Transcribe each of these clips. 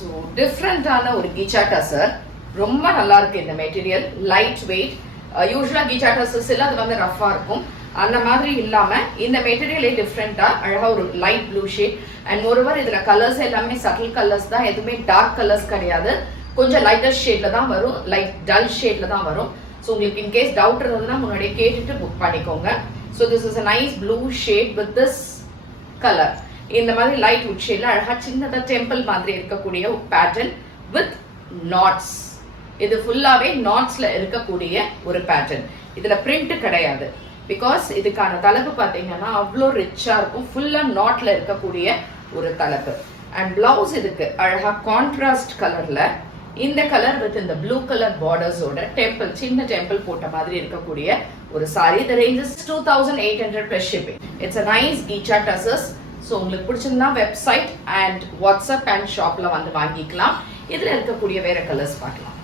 So டிஃப்ரெண்டான ஒரு கீச்சா டசர், ரொம்ப நல்லா இருக்கு இந்த மெட்டீரியல், லைட் வெயிட். யூஸ்வலா கீச்சா டசர்ஸ் எல்லாம் அது வந்து ரஃபா இருக்கும், அந்த மாதிரி இல்லாம இந்த மெட்டீரியலே டிஃப்ரெண்டா அழகா ஒரு light blue shade. And moreover இதுல கலர்ஸ் எல்லாமே சட்டில் கலர்ஸ் தான், எதுவுமே டார்க் கலர்ஸ் கிடையாது, கொஞ்சம் லைட்டர் ஷேட்ல தான் வரும், லைட் டல் ஷேட்ல தான் வரும். ஸோ உங்களுக்கு இன்கேஸ் டவுட் இருந்ததுன்னா முன்னாடியே கேட்டுட்டு புக் பண்ணிக்கோங்க. So this is a nice blue shade with this colour. இந்த மாதிரி லைட் வுட் ஷேட்ல அழகா சின்னதா டெம்பிள் மாதிரி இருக்கக்கூடிய பேட்டர்ன் வித் நாட்ஸ். இது ஃபுல்லாவே நாட்ஸ்ல இருக்கக்கூடிய ஒரு பேட்டர்ன். இதுல பிரிண்ட் கிடையாது, பிகாஸ் இதுக்கான தலைப்பு பாத்தீங்கன்னா அவ்வளோ ரிச்சா இருக்கும், ஃபுல்லா நாட்ல இருக்கக்கூடிய ஒரு தலைப்பு. அண்ட் பிளவுஸ் இதுக்கு அழகா கான்ட்ராஸ்ட் கலர்ல, இந்த கலர் வித் இந்த ப்ளூ கலர் பார்டர்ஸோட டெம்பிள், சின்ன டெம்பிள் போட்ட மாதிரி இருக்கக்கூடிய ஒரு sorry. The range is 2800 plus shipping. It's a nice Geecha tussers. So உங்களுக்கு பிடிச்சிருந்தா வெப்சைட் அண்ட் வாட்ஸ்அப் அண்ட் ஷாப்ல வந்து வாங்கிக்கலாம். இதுல இருக்கக்கூடிய வேற கலர்ஸ் பார்க்கலாம்.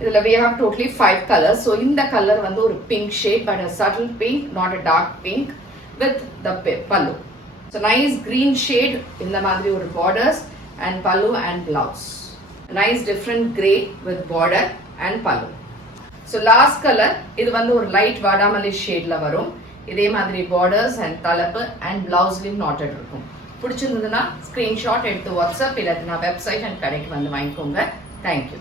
இதுல we have totally 5 colors. So இந்த கலர் வந்து ஒரு pink shade, but a subtle pink, not a dark pink, with the pallu. So nice green shade, இந்த மாதிரி ஒரு borders and pallu and blouse. Nice different grey with border and pallu. So last color, இது வந்து ஒரு light வாடாமல்லி ஷேட்ல வரும். இதே மாதிரி பார்டர்ஸ் அண்ட் தலைப்பு அண்ட் பிளவுஸ்லயும் நாட்டட் இருக்கும். பிடிச்சிருந்ததுன்னா ஸ்கிரீன்ஷாட் எடுத்து வாட்ஸ்அப் இல்லாட்டினா வெப்சைட் அண்ட் கடைக்கு வந்து வாங்கிக்கோங்க. தேங்க்யூ.